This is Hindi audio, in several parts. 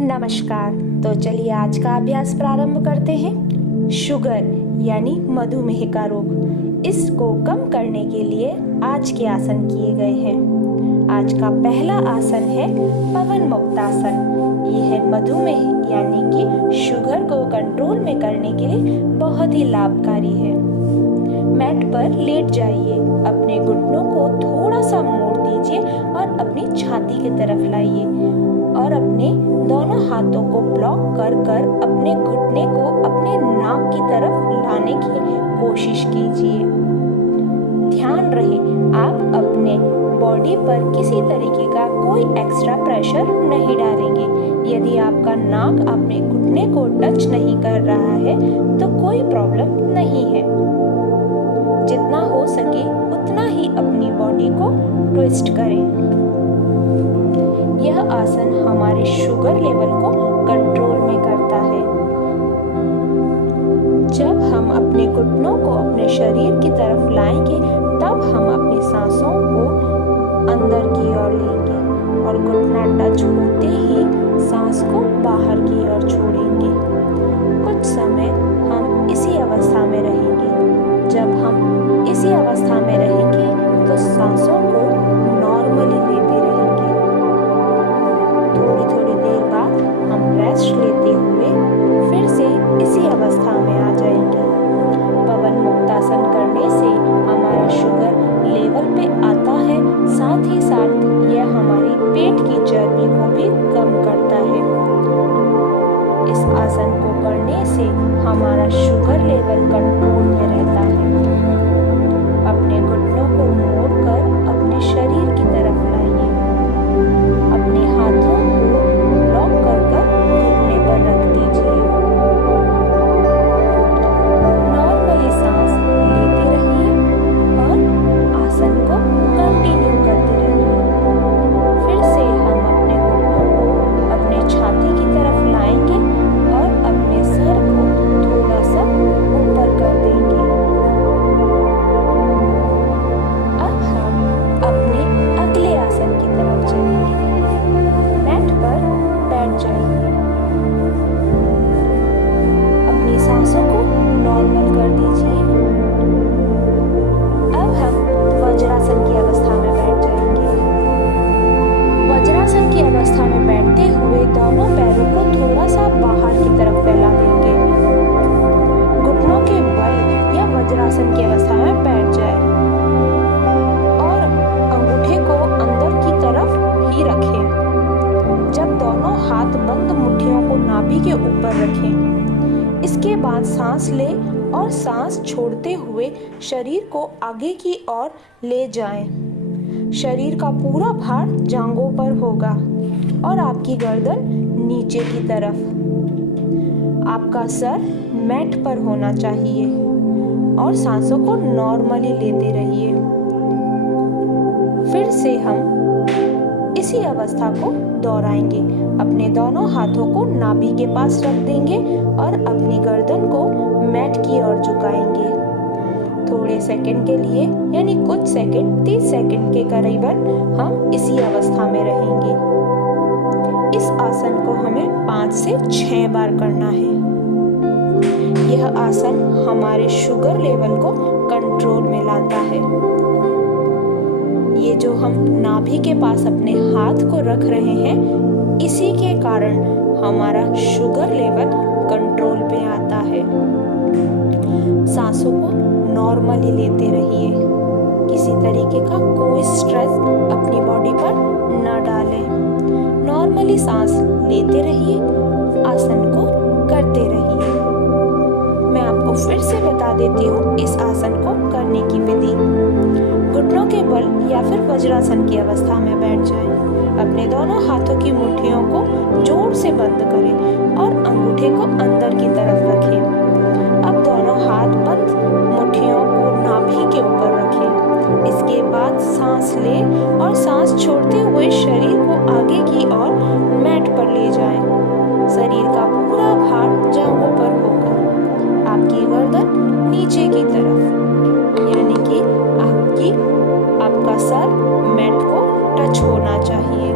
नमस्कार। तो चलिए आज का अभ्यास प्रारंभ करते हैं। शुगर यानी मधुमेह का रोग, इसको कम करने के लिए आज के आसन किए गए हैं। आज का पहला आसन है पवन मुक्तासन। ये है मधुमेह यानी कि शुगर को कंट्रोल में करने के लिए बहुत ही लाभकारी है। मैट पर लेट जाइए, अपने घुटनों को थोड़ा सा मोड़ दीजिए और अपनी छाती की तरफ लाइए और अपने दोनों हाथों को ब्लॉक कर कर अपने घुटने को अपने नाक की तरफ लाने की कोशिश कीजिए। ध्यान रहे आप अपने बॉडी पर किसी तरीके का कोई एक्स्ट्रा प्रेशर नहीं डालेंगे। यदि आपका नाक अपने घुटने को टच नहीं कर रहा है तो कोई प्रॉब्लम नहीं है। जितना हो सके उतना ही अपनी बॉडी को ट्विस्ट करें। यह आसन हमारे शुगर लेवल को कंट्रोल में करता है। जब हम अपने घुटनों को अपने शरीर की तरफ लाएंगे तब हम अपनी सांसों को अंदर की ओर लेंगे और घुटना टच होते ही सांस को बाहर की ओर छोड़ेंगे। कुछ समय हम इसी अवस्था में रहेंगे। जब हम इसी अवस्था में रहेंगे तो सांसों को नॉर्मली लेते रहेंगे। थोड़ी देर बाद हम रेस्ट लेते हुए फिर से इसी अवस्था में आ जाएंगे। पवन मुक्तासन करने से हमारा शुगर लेवल पे आता है, साथ ही साथ यह हमारी पेट की चर्बी को भी कम करता है। इस आसन को करने से हमारा शुगर लेवल कंट्रोल में रहता है। अपने घुटनों को मोड़कर अपने शरीर की तरफ लाइए। अपने हाथों को ब्लॉक कर घुटने पर रख दीजिए। नॉर्मली सांस लेते रहिए और आसन को कंटिन्यू करते रहिए। फिर से हम अपने घुटनों को अपने छाती की तरफ लाएंगे और अपने सर को थोड़ा सा ऊपर कर देंगे। अब हम अपने अगले आसन की तरफ चलेंगे। मैट पर बैठ जाइए। अपनी सांसों को नॉर्मल कर दीजिए। अब हम वज्रासन की अवस्था में बैठ जाएंगे। वज्रासन की अवस्था में बैठते हुए दोनों पैरों को थोड़ा सा बाहर की तरफ फैला देंगे। घुटनों के बल या वज्रासन की अवस्था में बैठ जाए और अंगूठे को अंदर की तरफ ही रखें। जब दोनों हाथ बंद मुट्ठियों को नाभि के ऊपर रखें। इसके बाद सांस लें और सांस छोड़ते हुए शरीर को आगे की ओर ले जाएं। शरीर का पूरा भार जांघों पर होगा और आपकी गर्दन नीचे की तरफ। आपका सर मैट पर होना चाहिए और सांसों को नॉर्मली लेते रहिए। फिर से हम इसी अवस्था को दोहराएंगे। अपने दोनों हाथों को नाभि के पास रख देंगे और अपनी गर्दन को मैट की ओर झुकाएंगे। थोड़े सेकंड के लिए यानी कुछ सेकंड 30 सेकंड के करीबन हम इसी अवस्था में रहेंगे। इस आसन को हमें 5 से 6 बार करना है। यह आसन हमारे शुगर लेवल को कंट्रोल में लाता है। ये जो हम नाभि के पास अपने हाथ को रख रहे हैं, इसी के कारण हमारा शुगर लेवल कंट्रोल में आता है। सांसों को नॉर्मली लेते रहिए। किसी तरीके का कोई स्ट्रेस अपनी बॉडी पर न डालें। नॉर्मली सांस लेते रहिए, आसन को करते रहिए। मैं आपको फिर से बता देती हूँ इस आसन को करने की विधि। घुटनों के बल या फिर वज्रासन की अवस्था में बैठ जाएं। अपने दोनों हाथों की मुट्ठियों को जोर से बंद करें और अंगूठे को अंदर की तरफ रखें। अब दोनों हाथ बंद मुट्ठियों को नाभि के ऊपर रखें। इसके बाद सांस लें और सांस छोड़ते हुए शरीर को आगे की ओर मैट पर ले जाएं। शरीर का पूरा भार जांघों पर होगा। आपकी गर्दन नीचे की तरफ, यानी कि आपका सर मैट को टच होना चाहिए।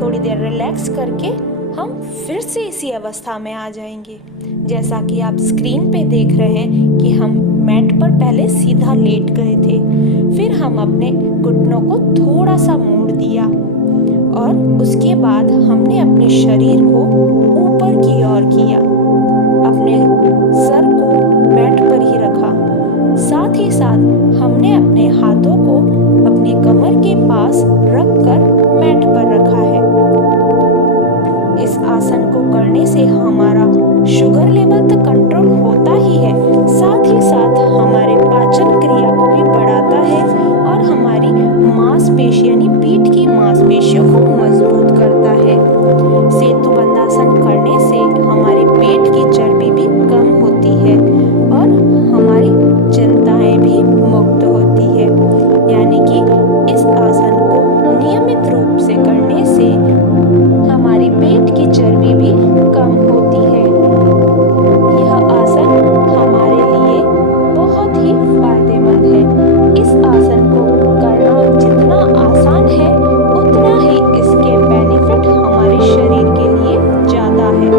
थोड़ी देर रिलैक्स करके हम फिर से इसी अवस्था में आ जाएंगे। जैसा कि आप स्क्रीन पे देख रहे हैं कि हम मैट पर पहले सीधा लेट गए थे, फिर हम अपने घुटनों को थोड़ा सा मोड़ दिया और उसके बाद हमने अपने शरीर को ऊपर की ओर किया, अपने सर को मैट पर ही रखा। साथ ही साथ हमने अपने हाथों को अपने कमर के पास रखकर मैट पर रखा है। इस आसन को करने से हमारा शुगर लेवल तो कंट्रोल होता ही है, साथ ही साथ हमारे पाचन क्रिया को भी बढ़ाता है और हमारी मांसपेशी यानी पीठ की मांसपेशियों को मजबूत करता है। सेतु बंधासन करने से हमारे पेट की चर्बी भी कम होती है और हमारी चिंताएं भी मुक्त होती है। यानी कि इस आसन को नियमित रूप से करने से हमारी पेट की चर्बी भी कम होती है। यह आसन हमारे लिए बहुत ही फायदेमंद है। इस आसन को करना जितना आसान है उतना ही इसके बेनिफिट हमारे शरीर के लिए ज़्यादा है।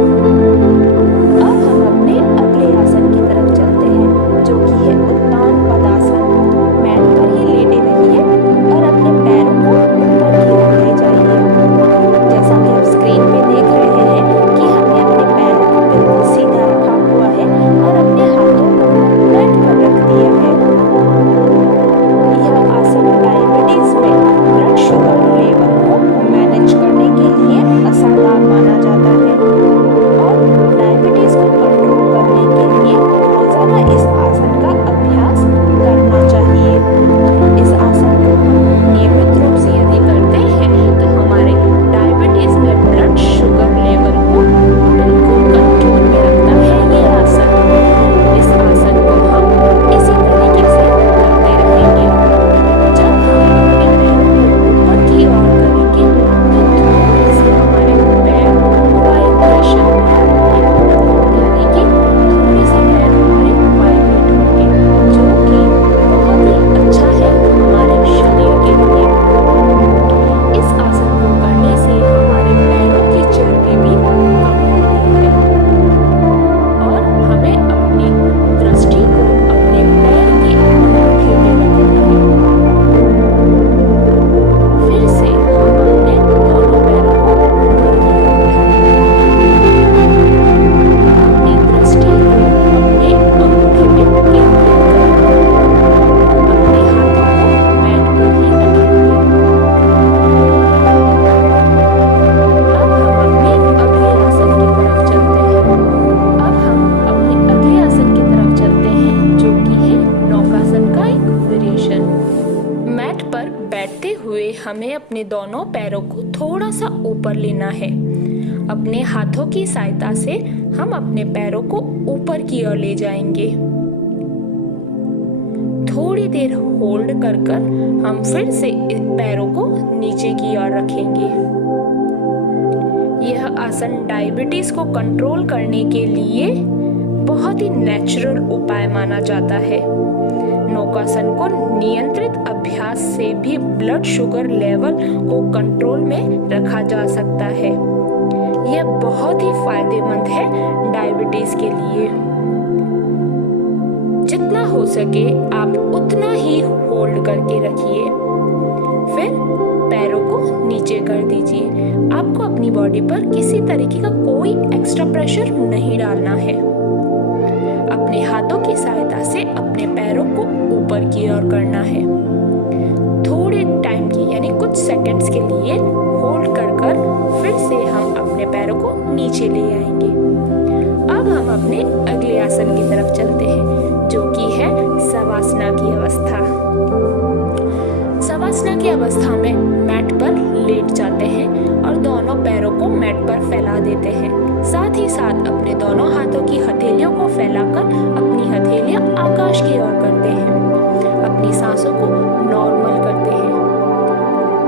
अब हम अपने अगले आसन की तरफ चलते हैं, जो कि है उत्तान पदासन। मैट पर ही लेटे रहिए और अपने पैरों को ऊपर की ओर ले जाइए। जैसा कि आप स्क्रीन पे देख रहे हैं कि हमने अपने पैरों को बिल्कुल सीधा रखा हुआ है और अपने हाथों को मैट पर रख दिया है। यह आसन डायबिटीज में ब्लड शुगर लेवल को मैनेज करने के लिए असरदार माना जाता है और डायबिटीज को कंट्रोल करने के लिए रोजाना इस आसन का अभ्यास करना चाहिए। इस आसन को हम नियमित रूप से यदि करते हैं तो हमारे डायबिटीज में ब्लड शुगर लेवल को बिल्कुल कंट्रोल में रखता है ये आसन। इस आसन को हम इसी तरीके से करते रहेंगे। जब हम अपने पैरों को ऊपर की ओर करेंगे तो थोड़े से हमारे पैर वाइब्रेशन में आएंगे, यानी कि थोड़े से पैर हमारे वाइब्रेट होंगे, जो कि बहुत ही अच्छा है हमारे शरीर के लिए। इस आसन को करने से हमारे पैरों की चर्बी भी कम होती है और हमें अपनी दृष्टि को अपने पैर के अंगूठे में रखनी है। फिर से हम अपने दोनों पैरों को ऊपर की ओर उठाएंगे। अपनी दृष्टि को अपने अंगूठे में केंद्रित करेंगे। अपने हाथों को मैट पर ही रखेंगे। अब हम अपने अगले आसन की तरफ चलते हैं। अब हम अपने अगले आसन की तरफ चलते हैं, जो कि है नौकासन का एक वेरिएशन। मैट पर बैठते हुए हमें अपने दोनों पैरों को थोड़ा सा ऊपर लेना है। अपने हाथों की सहायता से हम अपने पैरों को ऊपर की ओर ले जाएंगे। थोड़ी देर होल्ड कर हम फिर से पैरों को नीचे की ओर रखेंगे। यह आसन डायबिटीज को कंट्रोल करने के लिए बहुत ही नेचुरल उपाय माना जाता है। नौकासन को नियंत्रित अभ्यास से भी ब्लड शुगर लेवल को कंट्रोल में रखा जा सकता है। यह बहुत ही फायदेमंद है डायबिटीज के लिए। जितना हो सके आप उतना ही होल्ड करके रखिए, फिर पैरों को नीचे कर दीजिए। आपको अपनी बॉडी पर किसी तरीके का कोई एक्स्ट्रा प्रेशर नहीं डालना है। अपने हाथों की सहायता से अपने पैरों को ऊपर की ओर करना है। थोड़े टाइम की यानी कुछ सेकंड्स के लिए होल्ड कर फिर से हम अपने पैरों को नीचे ले आएंगे। अब हम अपने अगले आसन की तरफ चलते हैं, जो कि है शवासना की अवस्था। शवासना की अवस्था में मैट पर लेट जाते हैं और दोनों पैरों को मैट पर फैला देते हैं। साथ ही साथ अपने दोनों हाथों की हथेलियों को फैलाकर अपनी हथेलियां आकाश की ओर करते हैं। अपनी सांसों को नॉर्मल करते हैं।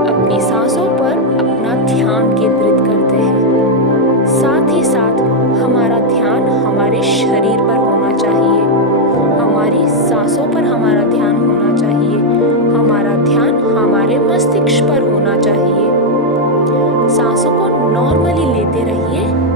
अपनी सांसों पर अपना ध्यान केंद्रित करते हैं। साथ ही साथ हमारा ध्यान हमारे शरीर पर होना चाहिए। हमारी सांसों पर हमारा ध्यान होना चाहिए। हमारा ध्यान हमारे मस्तिष्क पर होना चाहिए। सांसों सांसों को नॉर्मली लेते रहिए